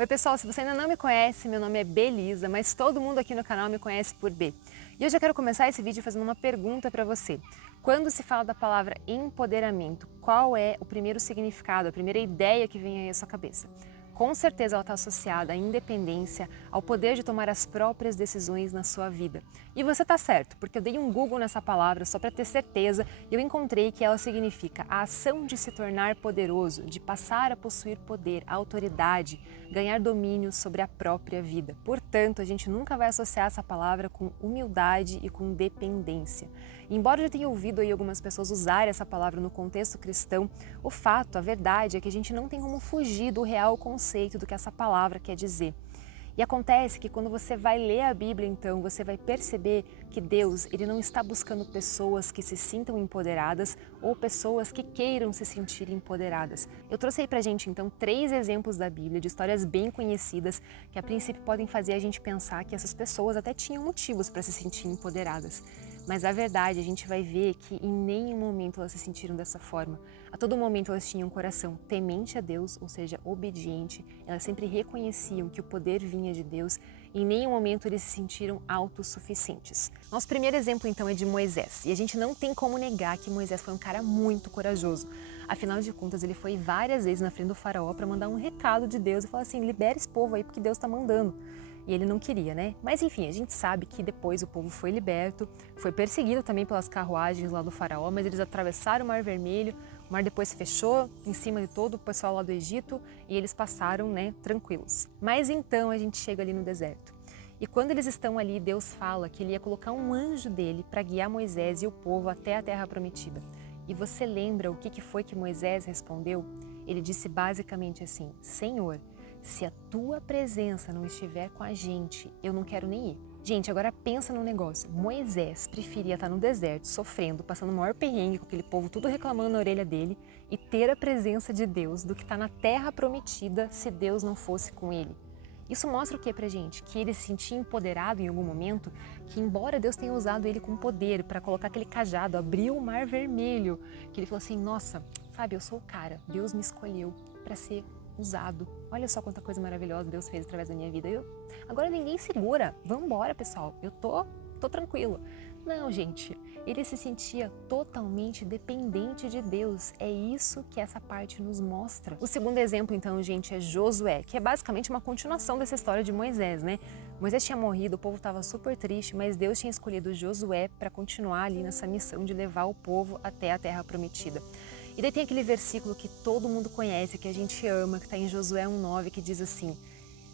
Oi pessoal, se você ainda não me conhece, meu nome é Belisa, mas todo mundo aqui no canal me conhece por B. E hoje eu quero começar esse vídeo fazendo uma pergunta para você. Quando se fala da palavra empoderamento, qual é o primeiro significado, a primeira ideia que vem aí à sua cabeça? Com certeza ela está associada à independência, ao poder de tomar as próprias decisões na sua vida. E você está certo, porque eu dei um Google nessa palavra só para ter certeza e eu encontrei que ela significa a ação de se tornar poderoso, de passar a possuir poder, autoridade, ganhar domínio sobre a própria vida. Portanto, a gente nunca vai associar essa palavra com humildade e com dependência. Embora eu já tenha ouvido aí algumas pessoas usarem essa palavra no contexto cristão, o fato, a verdade é que a gente não tem como fugir do real conceito do que essa palavra quer dizer. E acontece que quando você vai ler a Bíblia, então, você vai perceber que Deus, ele não está buscando pessoas que se sintam empoderadas ou pessoas que queiram se sentir empoderadas. Eu trouxe aí pra gente, então, 3 exemplos da Bíblia, de histórias bem conhecidas, que a princípio podem fazer a gente pensar que essas pessoas até tinham motivos para se sentir empoderadas. Mas a verdade, a gente vai ver que em nenhum momento elas se sentiram dessa forma. A todo momento elas tinham um coração temente a Deus, ou seja, obediente. Elas sempre reconheciam que o poder vinha de Deus e em nenhum momento eles se sentiram autossuficientes. Nosso primeiro exemplo então é de Moisés. E a gente não tem como negar que Moisés foi um cara muito corajoso. Afinal de contas, ele foi várias vezes na frente do faraó para mandar um recado de Deus e falar assim, libera esse povo aí porque Deus está mandando. E ele não queria, né? Mas enfim, a gente sabe que depois o povo foi liberto, foi perseguido também pelas carruagens lá do faraó, mas eles atravessaram o Mar Vermelho, o mar depois se fechou em cima de todo o pessoal lá do Egito e eles passaram, né, tranquilos. Mas então a gente chega ali no deserto. E quando eles estão ali, Deus fala que ele ia colocar um anjo dele para guiar Moisés e o povo até a terra prometida. E você lembra o que foi que Moisés respondeu? Ele disse basicamente assim, Senhor, se a tua presença não estiver com a gente, eu não quero nem ir. Gente, agora pensa no negócio. Moisés preferia estar no deserto, sofrendo, passando o maior perrengue com aquele povo tudo reclamando na orelha dele e ter a presença de Deus do que estar na terra prometida se Deus não fosse com ele. Isso mostra o que pra gente? Que ele se sentia empoderado em algum momento, que embora Deus tenha usado ele com poder para colocar aquele cajado, abrir o mar vermelho, que ele falou assim, nossa, sabe, eu sou o cara, Deus me escolheu para ser usado. Olha só quanta coisa maravilhosa Deus fez através da minha vida. Agora ninguém segura. Vamos embora, pessoal. Eu tô tranquilo. Não, gente. Ele se sentia totalmente dependente de Deus. É isso que essa parte nos mostra. O segundo exemplo, então, gente, é Josué, que é basicamente uma continuação dessa história de Moisés, né? Moisés tinha morrido, o povo estava super triste, mas Deus tinha escolhido Josué para continuar ali nessa missão de levar o povo até a terra prometida. E daí tem aquele versículo que todo mundo conhece, que a gente ama, que está em Josué 1,9, que diz assim,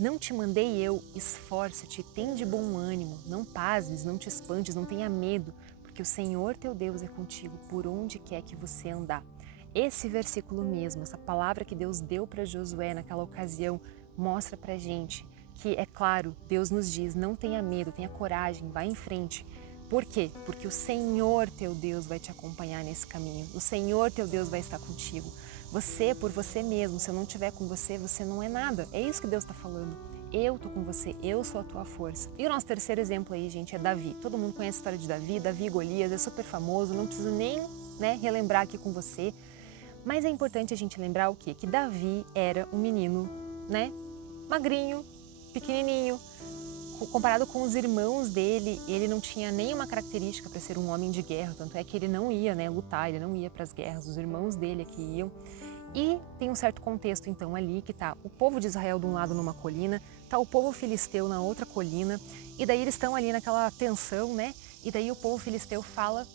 não te mandei eu, esforça-te, tem de bom ânimo, não pasmes, não te espantes, não tenha medo, porque o Senhor teu Deus é contigo por onde quer que você andar. Esse versículo mesmo, essa palavra que Deus deu para Josué naquela ocasião, mostra para a gente que, é claro, Deus nos diz, não tenha medo, tenha coragem, vá em frente. Por quê? Porque o Senhor teu Deus vai te acompanhar nesse caminho. O Senhor teu Deus vai estar contigo. Você, por você mesmo, se eu não estiver com você, você não é nada. É isso que Deus está falando. Eu tô com você, eu sou a tua força. E o nosso terceiro exemplo aí, gente, é Davi. Todo mundo conhece a história de Davi, Davi e Golias, é super famoso, não preciso nem, relembrar aqui com você. Mas é importante a gente lembrar o quê? Que Davi era um menino, magrinho, pequenininho. Comparado com os irmãos dele, ele não tinha nenhuma característica para ser um homem de guerra, tanto é que ele não ia lutar, ele não ia para as guerras, os irmãos dele é que iam. E tem um certo contexto então ali que tá o povo de Israel de um lado numa colina, tá o povo filisteu na outra colina, e daí eles estão ali naquela tensão, E daí o povo filisteu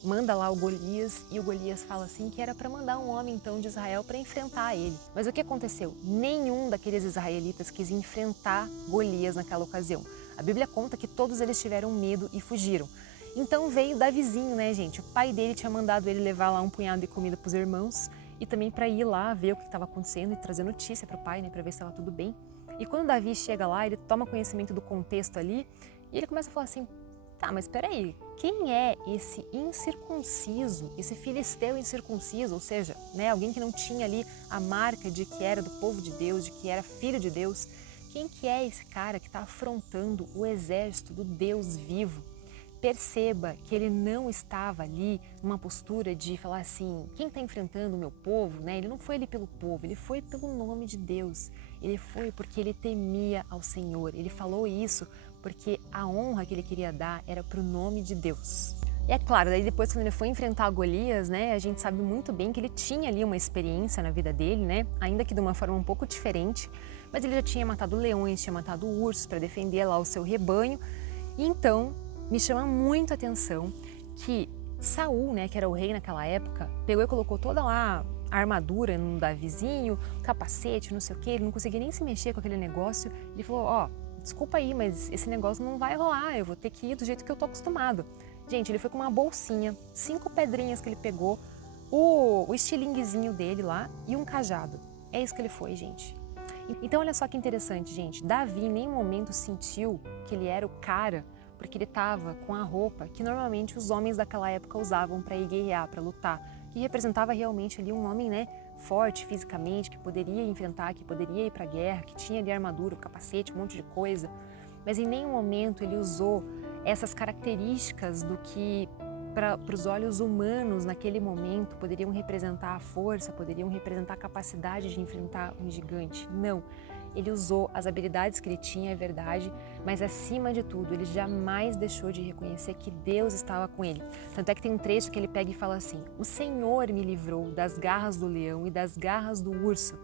manda lá o Golias, e o Golias fala assim que era para mandar um homem então de Israel para enfrentar ele. Mas o que aconteceu? Nenhum daqueles israelitas quis enfrentar Golias naquela ocasião. A Bíblia conta que todos eles tiveram medo e fugiram. Então veio Davizinho, gente? O pai dele tinha mandado ele levar lá um punhado de comida para os irmãos e também para ir lá ver o que estava acontecendo e trazer notícia para o pai, para ver se estava tudo bem. E quando Davi chega lá, ele toma conhecimento do contexto ali e ele começa a falar assim, tá, mas peraí, quem é esse incircunciso, esse filisteu incircunciso, ou seja, alguém que não tinha ali a marca de que era do povo de Deus, de que era filho de Deus? Quem que é esse cara que está afrontando o exército do Deus vivo? perceba que ele não estava ali numa postura de falar assim, quem está enfrentando o meu povo, né? Ele não foi ali pelo povo, ele foi pelo nome de Deus. Ele foi porque ele temia ao Senhor. Ele falou isso porque a honra que ele queria dar era para o nome de Deus. E é claro, daí depois quando ele foi enfrentar Golias, né, a gente sabe muito bem que ele tinha ali uma experiência na vida dele, né, ainda que de uma forma um pouco diferente, mas ele já tinha matado leões, tinha matado ursos para defender lá o seu rebanho. E então me chama muito a atenção que Saul, né, que era o rei naquela época, pegou e colocou toda lá a armadura no Davizinho, capacete, não sei o que, ele não conseguia nem se mexer com aquele negócio. Ele falou, ó, desculpa aí, mas esse negócio não vai rolar, eu vou ter que ir do jeito que eu tô acostumado. Gente, ele foi com uma bolsinha, 5 pedrinhas que ele pegou, o estilinguezinho dele lá e um cajado. É isso que ele foi, gente. Então olha só que interessante, gente. Davi em nenhum momento sentiu que ele era o cara porque ele estava com a roupa que normalmente os homens daquela época usavam para ir guerrear, para lutar, que representava realmente ali um homem, né, forte fisicamente, que poderia enfrentar, que poderia ir para a guerra, que tinha ali armadura, capacete, um monte de coisa. Mas em nenhum momento ele usou essas características do que para os olhos humanos naquele momento poderiam representar a força, poderiam representar a capacidade de enfrentar um gigante. Não, ele usou as habilidades que ele tinha, é verdade, mas acima de tudo, ele jamais deixou de reconhecer que Deus estava com ele. Tanto é que tem um trecho que ele pega e fala assim, o Senhor me livrou das garras do leão e das garras do urso,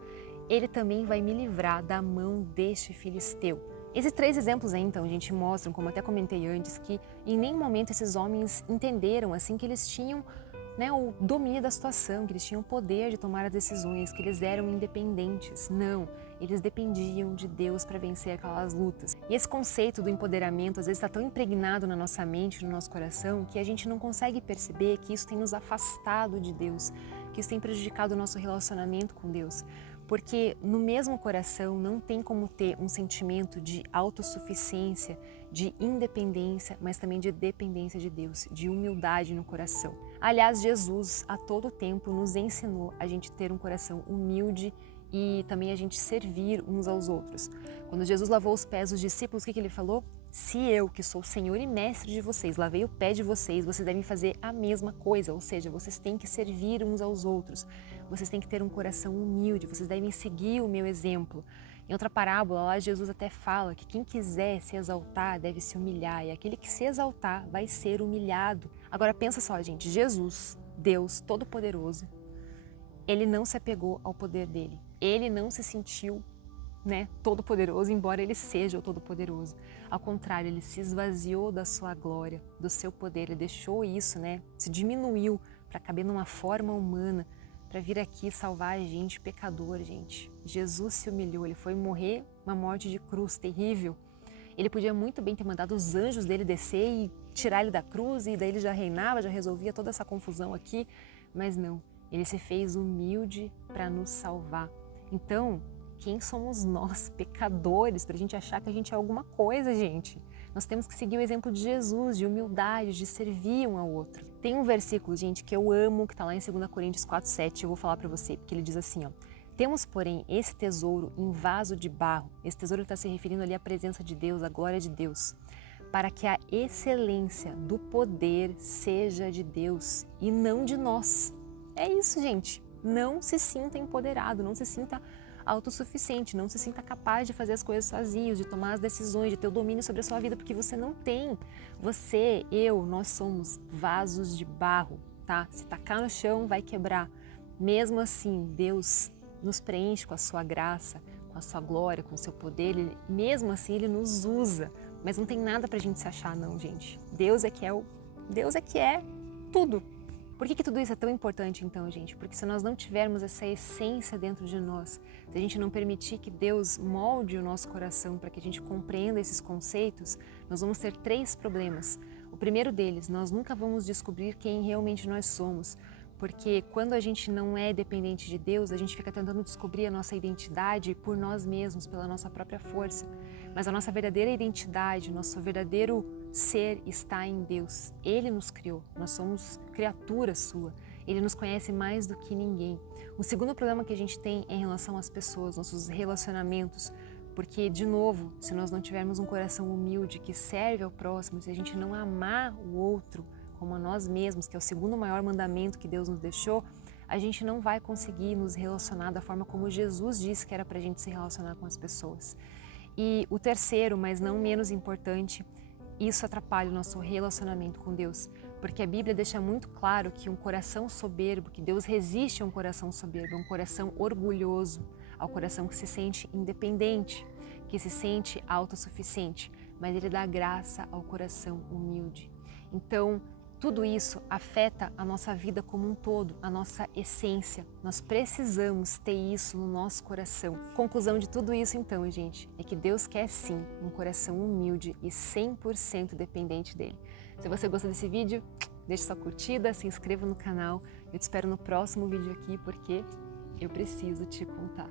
ele também vai me livrar da mão deste filisteu. Esses 3 exemplos aí, então, a gente mostram, como até comentei antes, que em nenhum momento esses homens entenderam assim que eles tinham, né, o domínio da situação, que eles tinham o poder de tomar as decisões, que eles eram independentes. Não, eles dependiam de Deus para vencer aquelas lutas. E esse conceito do empoderamento às vezes está tão impregnado na nossa mente, no nosso coração, que a gente não consegue perceber que isso tem nos afastado de Deus, que isso tem prejudicado o nosso relacionamento com Deus. Porque no mesmo coração não tem como ter um sentimento de autossuficiência, de independência, mas também de dependência de Deus, de humildade no coração. Aliás, Jesus a todo tempo nos ensinou a gente ter um coração humilde e também a gente servir uns aos outros. Quando Jesus lavou os pés dos discípulos, o que ele falou? Se eu, que sou o Senhor e Mestre de vocês, lavei o pé de vocês, vocês devem fazer a mesma coisa, ou seja, vocês têm que servir uns aos outros, vocês têm que ter um coração humilde, vocês devem seguir o meu exemplo. Em outra parábola, lá Jesus até fala que quem quiser se exaltar deve se humilhar, e aquele que se exaltar vai ser humilhado. Agora pensa só, gente, Jesus, Deus Todo-Poderoso, ele não se apegou ao poder dele, ele não se sentiu, né, todo-poderoso, embora ele seja o todo-poderoso. Ao contrário, ele se esvaziou da sua glória, do seu poder, ele deixou isso, né, se diminuiu para caber numa forma humana, para vir aqui salvar a gente, pecador, gente. Jesus se humilhou, ele foi morrer uma morte de cruz terrível. Ele podia muito bem ter mandado os anjos dele descer e tirar ele da cruz, e daí ele já reinava, já resolvia toda essa confusão aqui, mas não, ele se fez humilde para nos salvar. Então, quem somos nós, pecadores, para a gente achar que a gente é alguma coisa, gente? Nós temos que seguir o exemplo de Jesus, de humildade, de servir um ao outro. Tem um versículo, gente, que eu amo, que está lá em 2 Coríntios 4:7, eu vou falar para você, porque ele diz assim, ó, temos, porém, esse tesouro em vaso de barro. Esse tesouro está se referindo ali à presença de Deus, à glória de Deus, para que a excelência do poder seja de Deus e não de nós. É isso, gente. Não se sinta empoderado, não se sinta autossuficiente, não se sinta capaz de fazer as coisas sozinho, de tomar as decisões, de ter o domínio sobre a sua vida, porque você não tem. Você, eu, nós somos vasos de barro, tá? Se tacar no chão, vai quebrar. Mesmo assim, Deus nos preenche com a sua graça, com a sua glória, com o seu poder. Mesmo assim, Ele nos usa. Mas não tem nada pra gente se achar, não, gente. Deus é que é tudo. Por que tudo isso é tão importante então, gente? Porque se nós não tivermos essa essência dentro de nós, se a gente não permitir que Deus molde o nosso coração para que a gente compreenda esses conceitos, nós vamos ter 3 problemas. O primeiro deles, nós nunca vamos descobrir quem realmente nós somos, porque quando a gente não é dependente de Deus, a gente fica tentando descobrir a nossa identidade por nós mesmos, pela nossa própria força. Mas a nossa verdadeira identidade, nosso verdadeiro ser está em Deus. Ele nos criou, nós somos criatura sua. Ele nos conhece mais do que ninguém. O segundo problema que a gente tem é em relação às pessoas, nossos relacionamentos, Porque, de novo, se nós não tivermos um coração humilde que serve ao próximo, se a gente não amar o outro como a nós mesmos, que é o segundo maior mandamento que Deus nos deixou, a gente não vai conseguir nos relacionar da forma como Jesus disse que era para a gente se relacionar com as pessoas. E o terceiro, mas não menos importante, isso atrapalha o nosso relacionamento com Deus, porque a Bíblia deixa muito claro que um coração soberbo, que Deus resiste a um coração soberbo, a um coração orgulhoso, ao coração que se sente independente, que se sente autossuficiente, mas Ele dá graça ao coração humilde. Então, tudo isso afeta a nossa vida como um todo, a nossa essência. Nós precisamos ter isso no nosso coração. Conclusão de tudo isso então, gente, é que Deus quer sim um coração humilde e 100% dependente dele. Se você gostou desse vídeo, deixe sua curtida, se inscreva no canal. Eu te espero no próximo vídeo aqui porque eu preciso te contar.